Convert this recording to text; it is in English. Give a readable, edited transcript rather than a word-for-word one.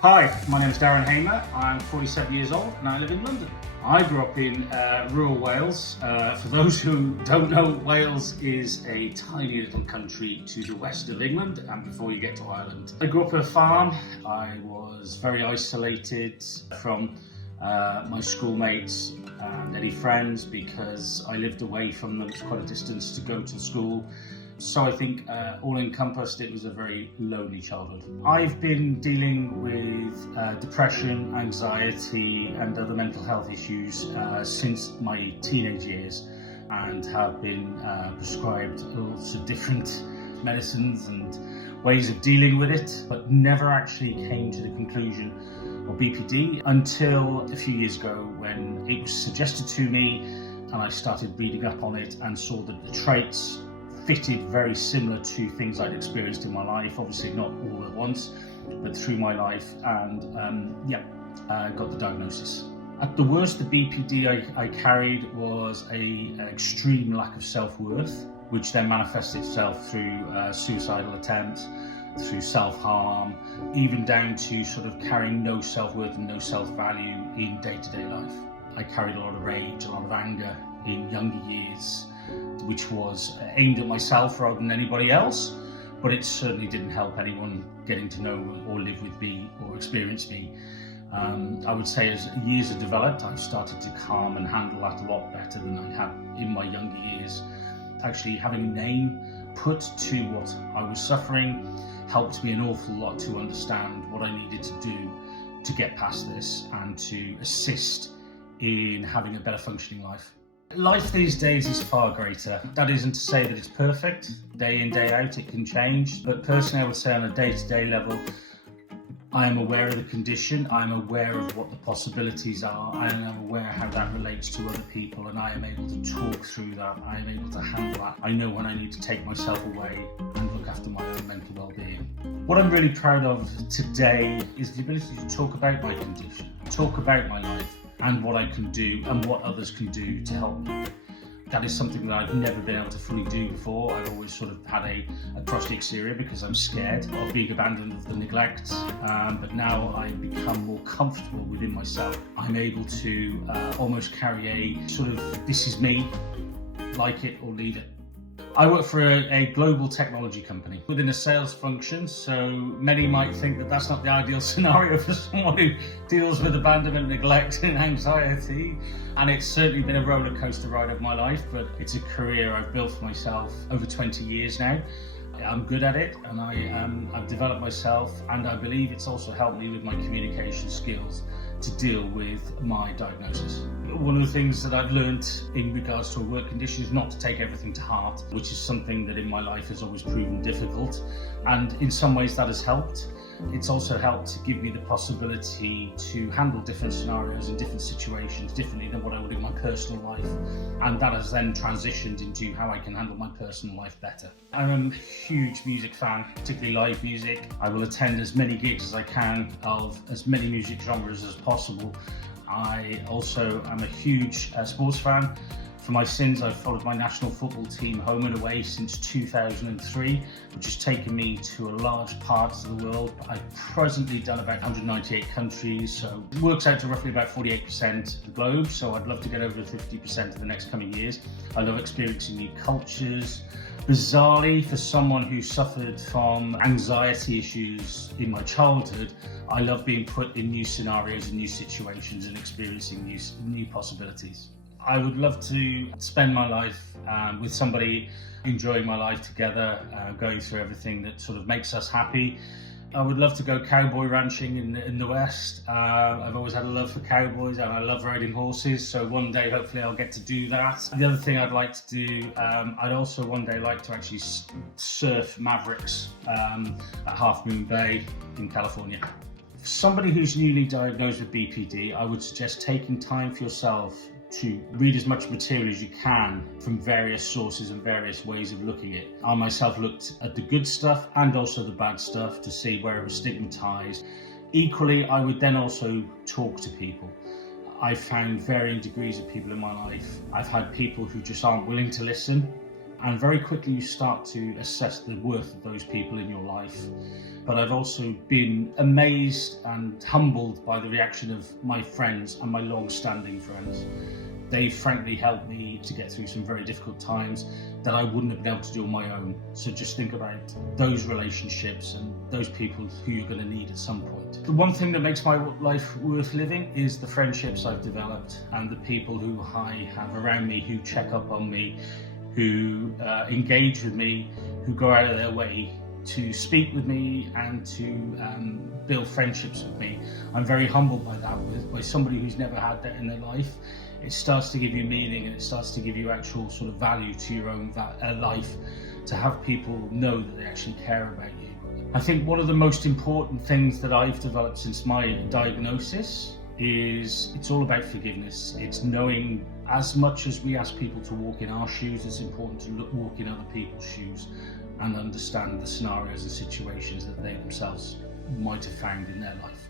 Hi, my name is Darren Hamer. I'm 47 years old and I live in London. I grew up in rural Wales. For those who don't know, Wales is a tiny little country to the west of England and before you get to Ireland. I grew up on a farm. I was very isolated from my schoolmates and any friends because I lived away from them. It's quite a distance to go to school. So I think all encompassed, it was a very lonely childhood. I've been dealing with depression, anxiety and other mental health issues since my teenage years and have been prescribed lots of different medicines and ways of dealing with it, but never actually came to the conclusion of BPD until a few years ago when it was suggested to me and I started reading up on it and saw that the traits fitted very similar to things I'd experienced in my life, obviously not all at once, but through my life, and got the diagnosis. At the worst, the BPD I carried was an extreme lack of self-worth, which then manifests itself through suicidal attempts, through self-harm, even down to sort of carrying no self-worth and no self-value in day-to-day life. I carried a lot of rage, a lot of anger in younger years, which was aimed at myself rather than anybody else, but it certainly didn't help anyone getting to know or live with me or experience me. I would say as years have developed, I've started to calm and handle that a lot better than I had in my younger years. Actually having a name put to what I was suffering helped me an awful lot to understand what I needed to do to get past this and to assist in having a better functioning life. Life these days is far greater. That isn't to say that it's perfect. Day in, day out, it can change. But personally, I would say on a day-to-day level, I am aware of the condition. I'm aware of what the possibilities are. I am aware how that relates to other people, and I am able to talk through that. I am able to handle that. I know when I need to take myself away and look after my own mental well-being. What I'm really proud of today is the ability to talk about my condition, talk about my life, and what I can do and what others can do to help me. That is something that I've never been able to fully do before. I've always sort of had a cross the exterior because I'm scared of being abandoned, of the neglect, but now I've become more comfortable within myself. I'm able to almost carry a sort of, this is me, like it or leave it. I work for a global technology company within a sales function, so many might think that that's not the ideal scenario for someone who deals with abandonment, neglect and anxiety, and it's certainly been a roller coaster ride of my life, but it's a career I've built for myself over 20 years now. I'm good at it and I've developed myself, and I believe it's also helped me with my communication skills to deal with my diagnosis. One of the things that I've learned in regards to a work condition is not to take everything to heart, which is something that in my life has always proven difficult, and in some ways that has helped. It's also helped to give me the possibility to handle different scenarios and different situations differently than what I would in my personal life, and that has then transitioned into how I can handle my personal life better. I'm a huge music fan, particularly live music. I will attend as many gigs as I can of as many music genres as possible. I also am a huge sports fan. For my sins, I've followed my national football team home and away since 2003, which has taken me to a large part of the world. I've presently done about 198 countries, so it works out to roughly about 48% of the globe, so I'd love to get over 50% in the next coming years. I love experiencing new cultures. Bizarrely, for someone who suffered from anxiety issues in my childhood, I love being put in new scenarios and new situations and experiencing new possibilities. I would love to spend my life with somebody, enjoying my life together, going through everything that sort of makes us happy. I would love to go cowboy ranching in the West. I've always had a love for cowboys and I love riding horses, so one day hopefully I'll get to do that. The other thing I'd like to do, I'd also one day like to actually surf Mavericks at Half Moon Bay in California. For somebody who's newly diagnosed with BPD, I would suggest taking time for yourself to read as much material as you can from various sources and various ways of looking at it. I myself looked at the good stuff and also the bad stuff to see where it was stigmatized. Equally, I would then also talk to people. I've found varying degrees of people in my life. I've had people who just aren't willing to listen, And very quickly you start to assess the worth of those people in your life. But I've also been amazed and humbled by the reaction of my friends and my long-standing friends. They frankly helped me to get through some very difficult times that I wouldn't have been able to do on my own. So just think about those relationships and those people who you're going to need at some point. The one thing that makes my life worth living is the friendships I've developed and the people who I have around me who check up on me, who engage with me, who go out of their way to speak with me and to build friendships with me. I'm very humbled by that, by somebody who's never had that in their life. It starts to give you meaning, and it starts to give you actual sort of value to your own life, to have people know that they actually care about you. I think one of the most important things that I've developed since my diagnosis is it's all about forgiveness. It's knowing, as much as we ask people to walk in our shoes, it's important to walk in other people's shoes and understand the scenarios and situations that they themselves might have found in their life.